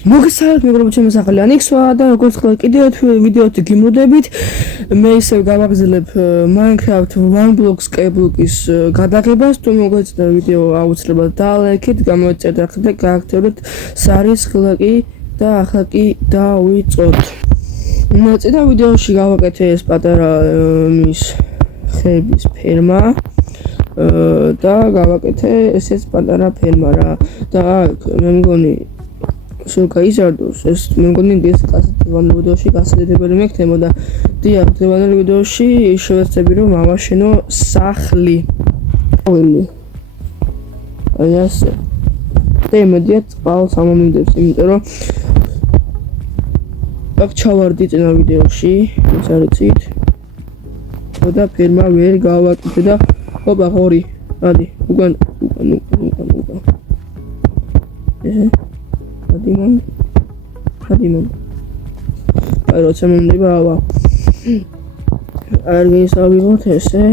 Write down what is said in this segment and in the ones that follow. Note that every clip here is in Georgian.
მოგესალმებით მეგობრებო, ჩემი სახელი ანიქსოა და როგორც ხდება კიდევ ვიდეოთი გიმრუდებით. მე ისევ გავაგზავნებ Minecraft OneBlock Skyblock-ის გადაღებას. თუ მოგეწონა ვიდეო აუცილებლად დალაიქეთ, გამოიწერთ და გააქტიურეთ სარის ხლაკი და ახლა კი დავიწყოთ. წინა ვიდეოში გავაკეთე ეს პატარა მის ხეების ფერმა და გავაკეთე ესეც პატარა ფერმა რა და მე მგონი გაიზარდოს ეს მე მგონი ეს გასაძლებელ ვიდეოში გასაძლებელი მეკთემო და დიახ დღევანდელ ვიდეოში შევეცდები რომ ამაშენო სახლი აი ასე და იმედია წყალს ამომინდებს იმიტომ რომ აქ ჩავარდი წინა ვიდეოში ეს არიცით და ფერმა ვერ გავაკეთე და ოპა ორი ადი უკან ესე Hadimon. აი როცა მომდება ავა. არ გისავიღოთ ესე.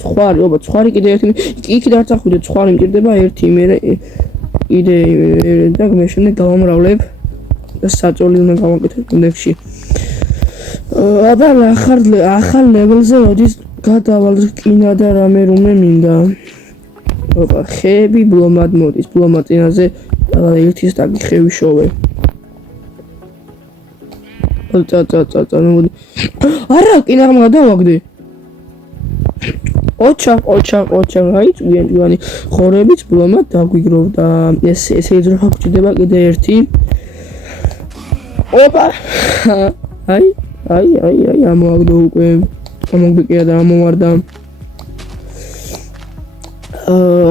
ცხარი, ოპა, ცხარი კიდე ერთი. იქ და წახვიდე, ცხარი მჭირდება ერთი, მე კიდე და მე შემდეგ გავამრავლებ და საწოლი უნდა გავაკეთებ კონდექსში. აბა ახალ ლეველზე როდის გადავალ რკინა და რამე რომე მინდა. ოპა, ხეები ბლომად მოდის, ბლომატინაზე ერთი სტაკი ხევი შოვე. არა, კინა გადავაგდე. ოჩა, აი წვიანი ხორებიც ბლომად დაგვიგროვ და ესე ეძროხა გჭირდება კიდე ერთი. ოპა. აი, ამოვაგდო უკვე. ამოგვიკია და ამოვარდა.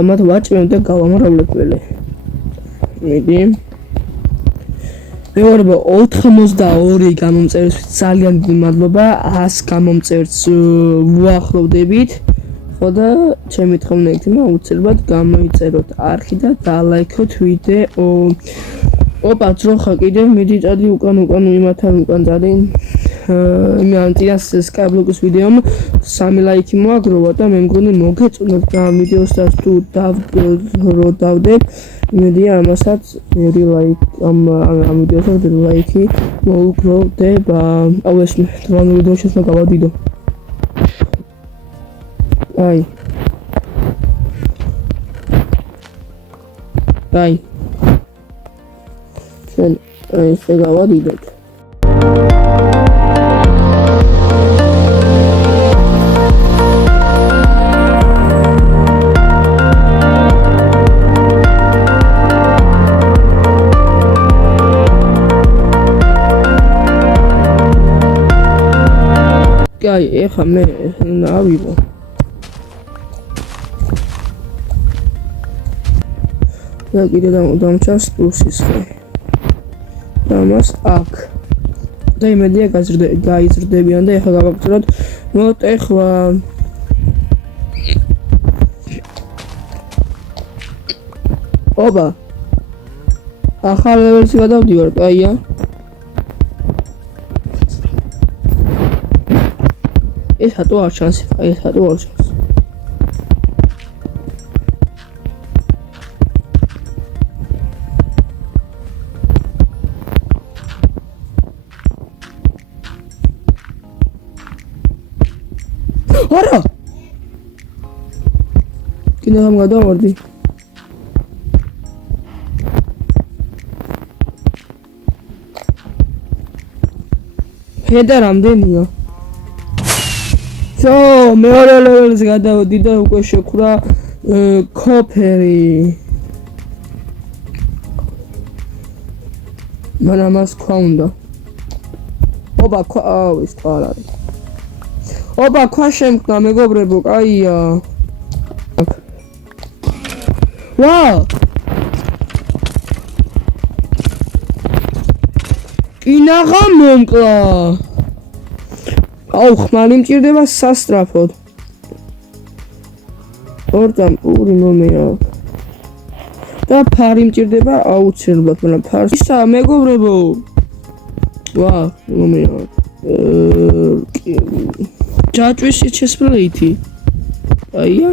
მათ ვაჭმევ და გავამრავლებ ველე. მიდი მეუბნება 82 გამომწერისთვის ძალიან დიდი მადლობა 100 გამომწერს ვუახლოვდებით ხო და ჩემი თხოვნა იქნება აუცილებლად გამოიწეროთ არხი და დალაიქოთ ვიდეო ოპა ძროხა კიდე მიდი წადი უკან იმათან უკან წადი მე ანტიას Skyblock-ის ვიდეომ 3 ლაიქი მოაგროვა და მე მგონი მოგეწონათ და ვიდეოსაც თუ დავდებ იმედია ამასაც ერთი ლაიქი ამ ვიდეოსაც ლაიქი მოუგროვდება აუ ეს დღევანდელ ვიდეოში უნდა გავადიდო აი ჩვენ ესე გავადიდოთ აი ეხა მე ავიღო და კიდე დამჭას პლუსის ხე და მას აქ და იმედია გაიზრდებიან და ეხა გავაკეთოთ მოტეხვა ოპა ახალ ლეველში გადავდივარ აია ეს ჰატო არ ჩანს, ეს ჰატო არ ჩანს. არა! კიდე ამ გადავარდი. ჰედა რამდენია? მეორე ლეველზე გადავედი და უკვე შეკვრა კოფერი. მან ამას ქვა უნდა. ოპა, აუ ის ყარ არის. ოპა, ქვა შემკნა მეგობრებო, კაია. ვაუ! კინაღა მომკლა. აუ ხმალი მჭირდება სასტრაფოდ. ორდან პური მომეა. და ფარი მჭირდება აუცილებლად, მაგრამ ფარს ისა მეგობრებო. ვა, მომეა. ჯაჭვის ჩესპლეითი. აია.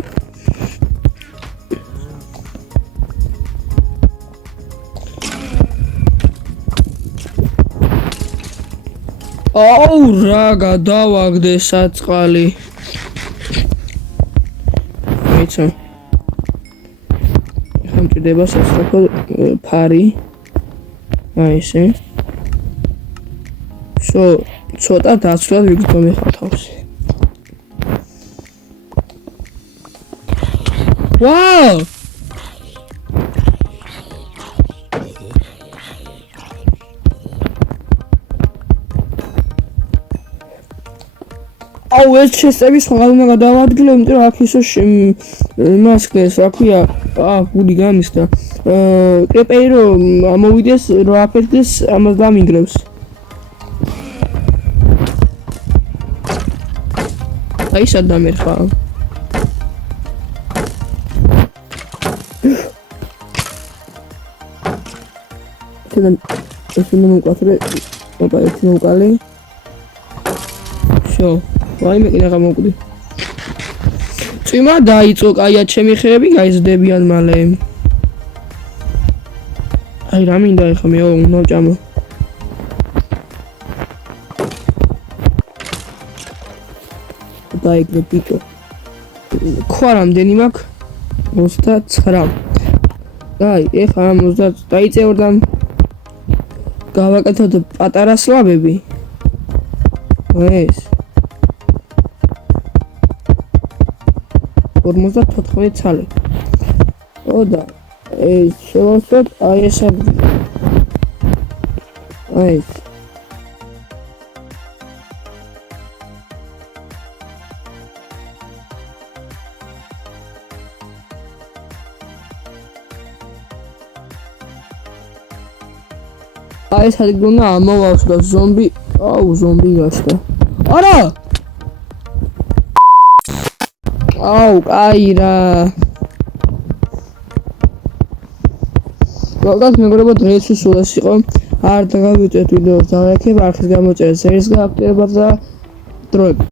აუ რა გადავაგდე საწყალი. მეცო. ახლა მჭირდება სასწრაფო ფარი. აი ესე. ცოტა დაცვლად ვიგრძნობ ახლა თავს. ვაუ! აუ ეს შესწევი სხვა უნდა გადავადგილო, იმიტომ რომ აქ ისო იმას ქნეს, რა ქვია, გული გამისდა. კრეპეი რომ ამოვიდეს, რა აფეთქდეს, ამას დამინგრევს. აი სადამ ერხა. ეს უნდა მოვკვათრე, ოპა ეს მოვკალი. შო ვაიმე კიდე გამოვკვდი. წვიმა დაიწყო, კაია ჩემი ხეები გაიზრდებიან მალე. აი რა მინდა ეხა მე უნდა ვჭამო. დაიგდე პიტო. ქვა რამდენი მაქვს? 29. აი ეხა ამ 30 დაიწევდა. გავაკეთოთ პატარა სლაბები. ეს 54 ცალი. ოდა ეს შევასწროთ აი ეს ადგილი. აი ეს აი ეს ადგილი უნდა ამოვავსო და ზომბი, აუ ზომბი გასდა. არა! აუ, კაი რა. გოგოს მეგობრებო, დღეს სულას იყო. არ დაგავიწეთ ვიდეოს, დალაიქებ, არხის გამოწერა, სერიის გააქტიურება და დროებით.